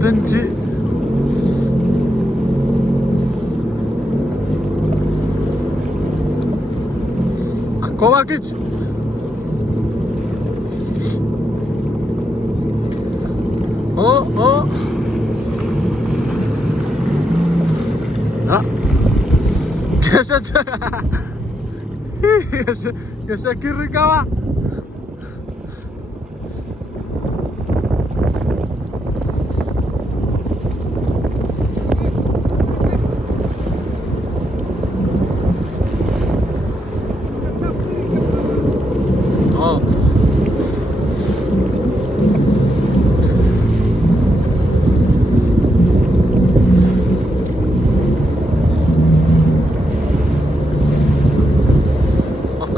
55. Aqua geç. O. Ha. Yaşa kırık hava.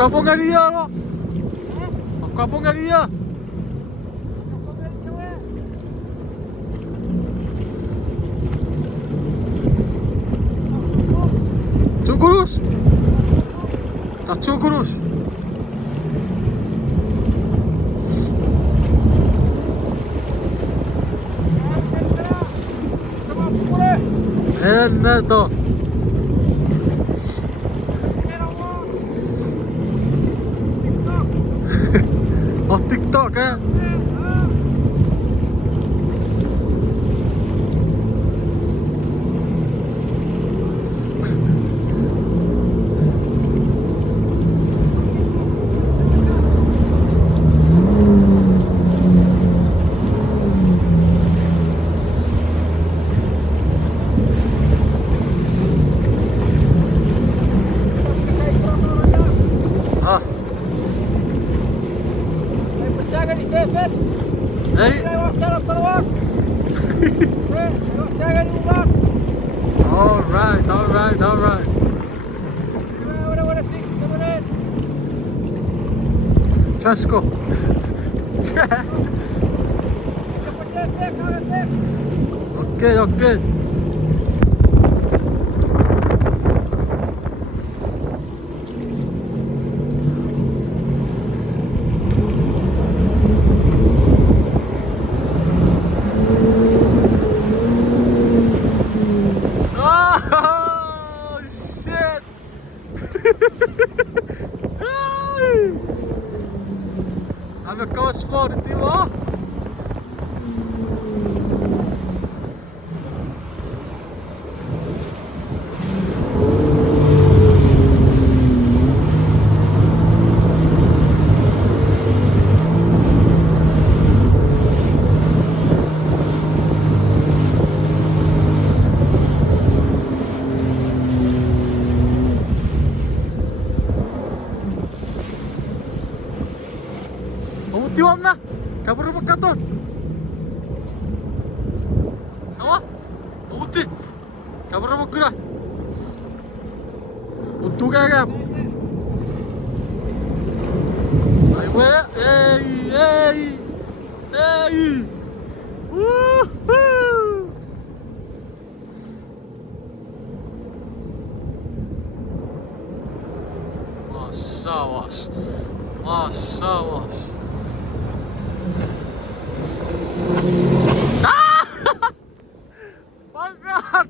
Kapo nga dia lo. Kapo nga dia. Cukurus. Tak cukurus. to. Oh, TikTok kan? Hey. All right. Ciężko. Okay. Hebben we kans voor de team? Tiwam na, kabur magkaton. Nawa, uti, kabur magkura. Untuk agam. Aywe, hey. Woohoo! Masawas. Ah! Bangat.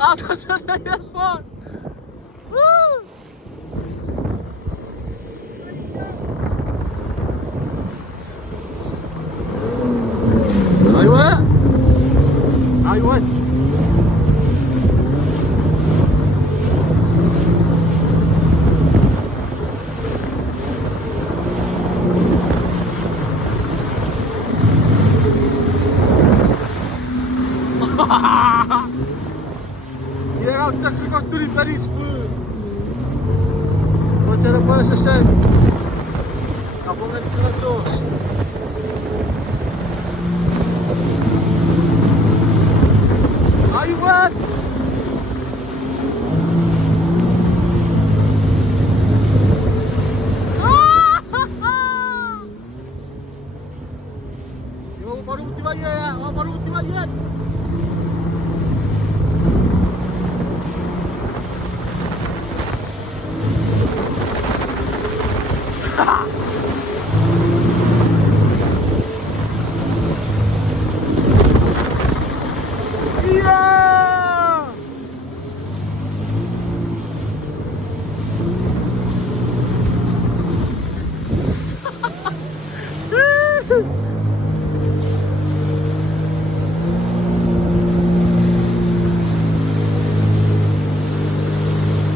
Atasnya Yasman. Ayo. Ya, cakap kau tulis tadi semua. Macam apa sesen? Kapungan keracos. Iwan. Yo, baru berhenti bayi ya. Baru berhenti bayi.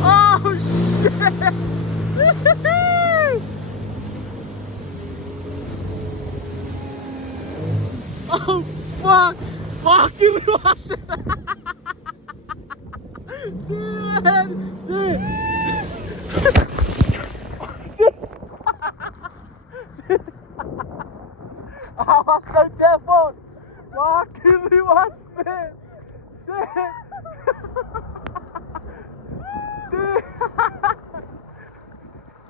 Oh shit! Oh fuck! Fucking lost it! Dude! Shit! Awas kau telepon! Fucking lost it! Shit! Dude!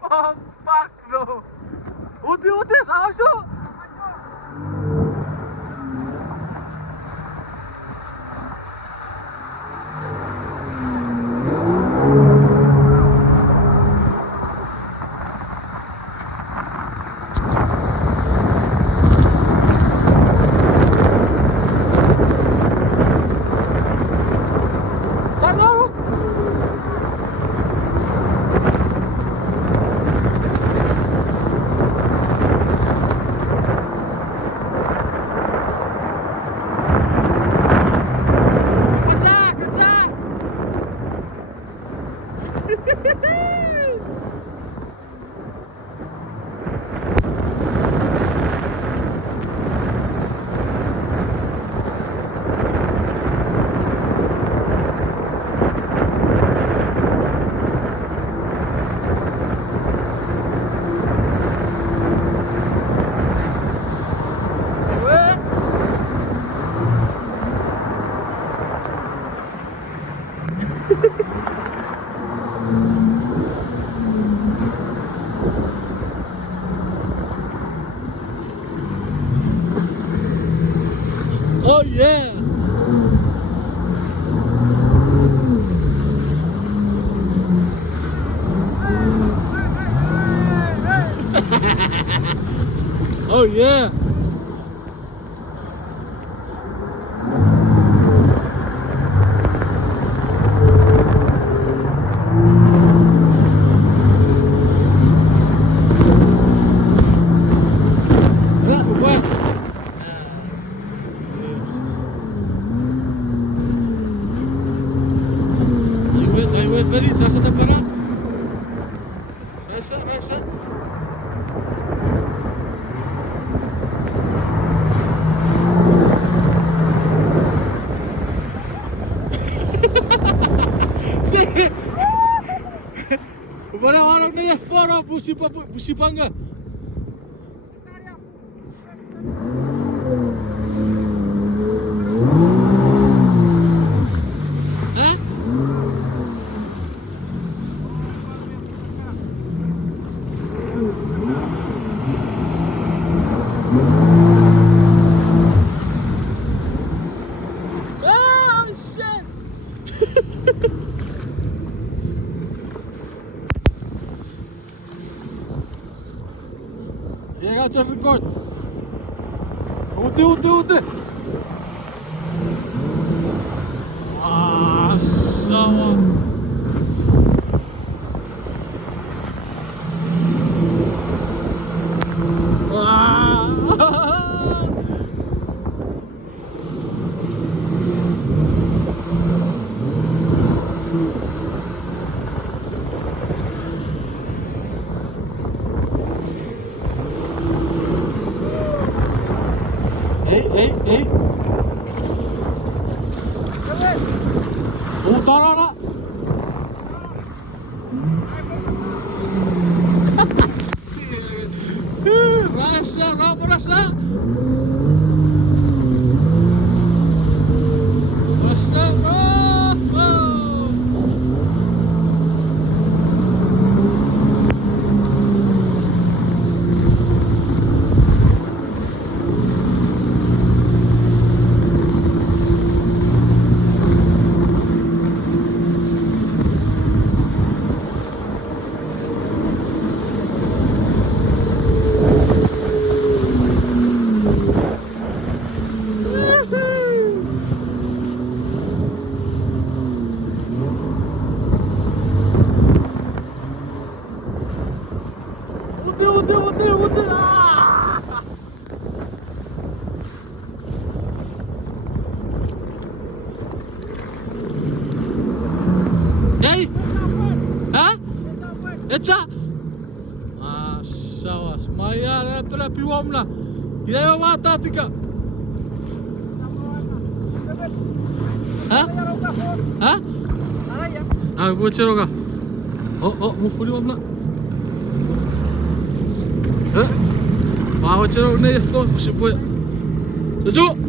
Oh fuck no! Uti, masuk! Oh yeah! Oh yeah! Ready? Just at the para. Right sir. Sige. Orang-orang na ya para busi pangga. Yeah, just record. Ute. Ah, sawa. Hey. Oh, tara. Rasa. Betul. Ah. Hey. Ha? Echa. Ah, sawa. Maya na pala piwam na. Ilayo mata tika. Ha? Ha? Ah, bocero ka. Mo fuli wam na. Eh? Mau cero ne to, sipo. Tuju.